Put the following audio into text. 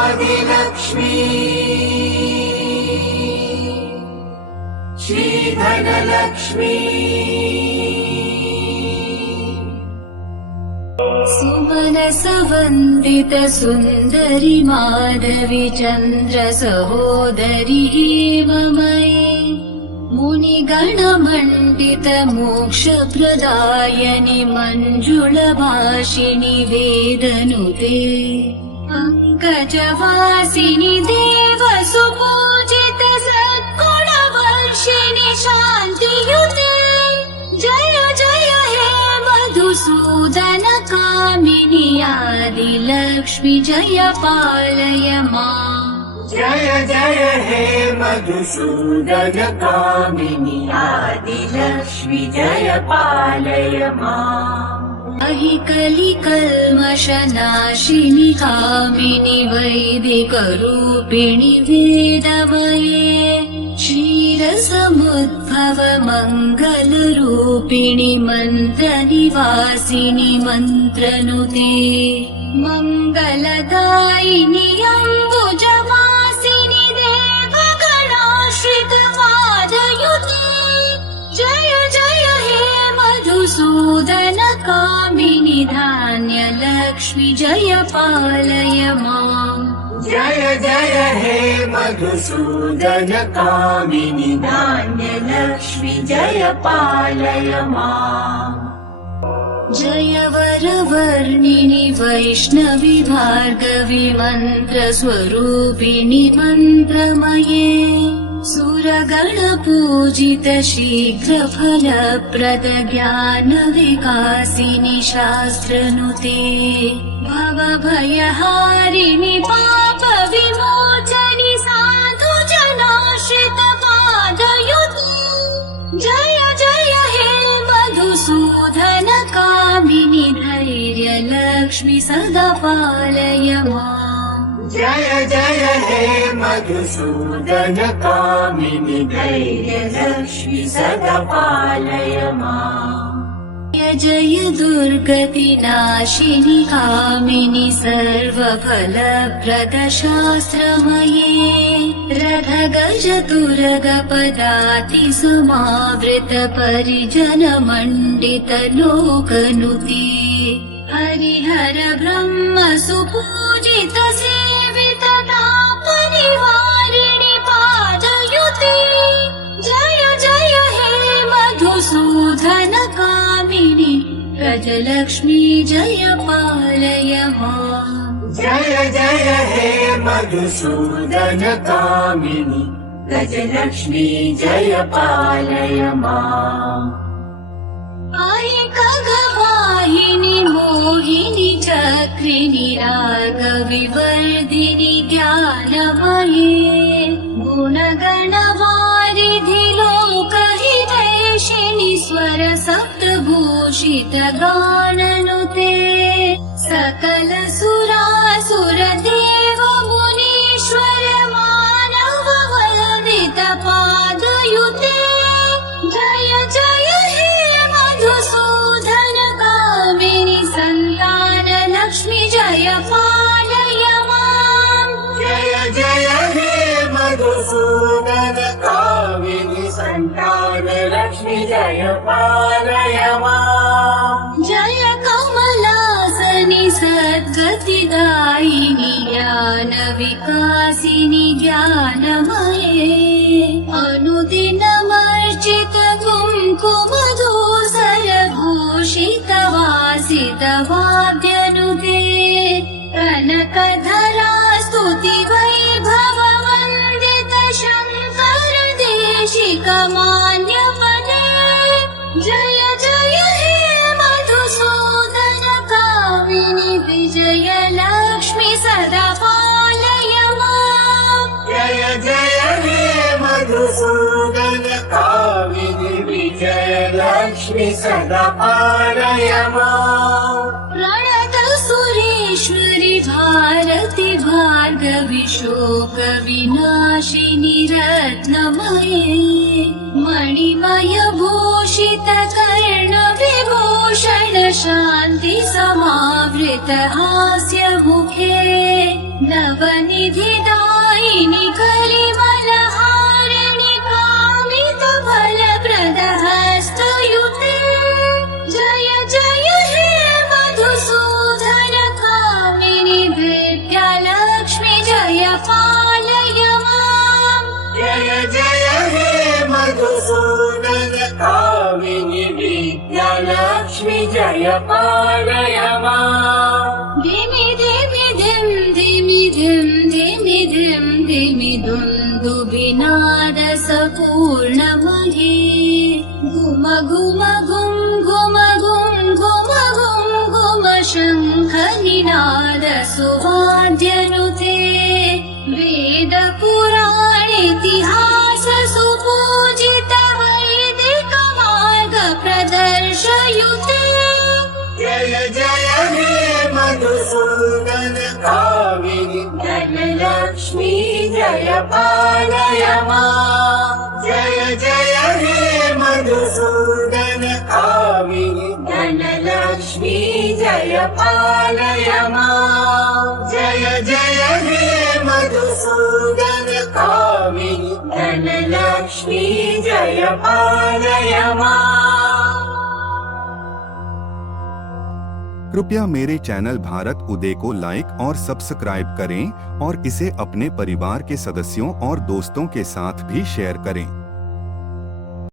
आदिलक्ष्मी श्रीधनलक्ष्मी सुमनसवन्दित सुन्दरि माधवी चन्द्र सहोदरी हेममयी मुनिगणमण्डित मोक्षप्रदायनि मञ्जुलभाषिणि वेदनुते पङ्कजवासिनि देवसुपूजित सद्गुणवर्षिणि शान्तियुते जय जय हे मधुसूदन कामिनि आदिलक्ष्मी जय पालय माम् जय जय हे मधुसूदन कामिनि आदिलक्ष्मी जय पालय माम् अहि कलिकल्मषनाशिनि कामिनि वैदिकरूपिणि वेदमये क्षीरसमुद्भव मङ्गलरूपिणि मन्त्रनिवासिनि मन्त्रनुते मङ्गलदायिनि अम्बुजवासिनि देवगणाश्रितपादयुते जय जय हे मधुसूदन कामिनि धान्यलक्ष्मी जय पालय माम् जय जय हे मधुसूदन कामिनि धान्यलक्ष्मी जय पालय माम् जय वरवर्णिनि वैष्णवि भार्गवि मन्त्रस्वरूपिणि मन्त्रमये सुरगणपूजित शीघ्रफलप्रद ज्ञानविकासिनि शास्त्रनुते भवभयहारिणि पापविमोचनि साधुजनाश्रितपादयुते जय जय हे मधुसूदन कामिनि धैर्यलक्ष्मी सदा पालय माम् जय जय हे मधुसूदन कामिनि धैर्यलक्ष्मी सदा पालय माम् जय जय दुर्गतिनाशिनि कामिनि सर्वफलप्रद शास्त्रमये रथगज तुरगपदाति समावृत परिजन मण्डित लोकनुते हरिहर ब्रह्म सुपूजित सेवित तापनिवारिणि पादयुते जय जय हे मधुसूदन कामिनि गजलक्ष्मी जय पालय माम् जय जय हे मधुसूदन कामिनि गजलक्ष्मी जय पालय माम् आई खगवाहिनि मोहिनि चक्रिणि रागविवर्धिनि ज्ञानमये गुणगणवारिधि लोकहितैषिणि स्वर सप्तभूषित गाननुते सकल सुरासुर देव मुनीश्वर मानव वन्दित पादयुते जय जय हे मधुसूदन कामिनि सन्तान लक्ष्मी जय पालय माम् जय जय हे मधुसूदन कामिनि सन्तान लक्ष्मी जय पालय माम् जय कमलासनि सद्गतिदायिनि ज्ञानविकासिनि ज्ञानमये अनुदिनमर्चित कुङ्कुमधूसरभूषित वासित वाद्यनुते कनकधरा स्तुति वैभव वन्दित शङ्कर देशिक मान्यपदे जय जय हे मधुसूदन कामिनि विजयलक्ष्मी सदा पालय माम् जय जय हे मधुसूदन कामिनि विजयलक्ष्मी सदा पालय माम् प्रणत सुरेश्वरि भारति भार्गवि शोक विनाशिनि रत्नमये मणिमय भूषित कर्ण विभूषण शान्ति समावृत हास्य मुखे नवनिधिदायिनि कलिमलहारिणि कामितफलप्रदहस्तयुते जय जय हे मधुसूदन कामिनि विद्यालक्ष्मि जय पालय माम् जय जय हे मधुसूदन कामिनि विद्यालक्ष्मि जय पालय माम् धिमि धिमि धिम धिमि धिम धिमि धिम धिमि दुन्दुभिनादसपूर्णमहे घुम घुम घुम घुम घुम घुम घुम घुम शङ्खनिनाद सुवाद्यनुते वेदपुराणेतिहास सुपूजित वैदिक मार्ग प्रदर्शयुते जय जय हे मधुसूदन कामिनि धनलक्ष्मी जय पालय माम् जय जय हे मधुसूदन कामिनि धनलक्ष्मी जय पालय माम् जय जय हे मधुसूदन कामिनि धनलक्ष्मी जय पालय माम्। कृपया मेरे चैनल भारत उदय को लाइक और सब्सक्राइब करें और इसे अपने परिवार के सदस्यों और दोस्तों के साथ भी शेयर करें।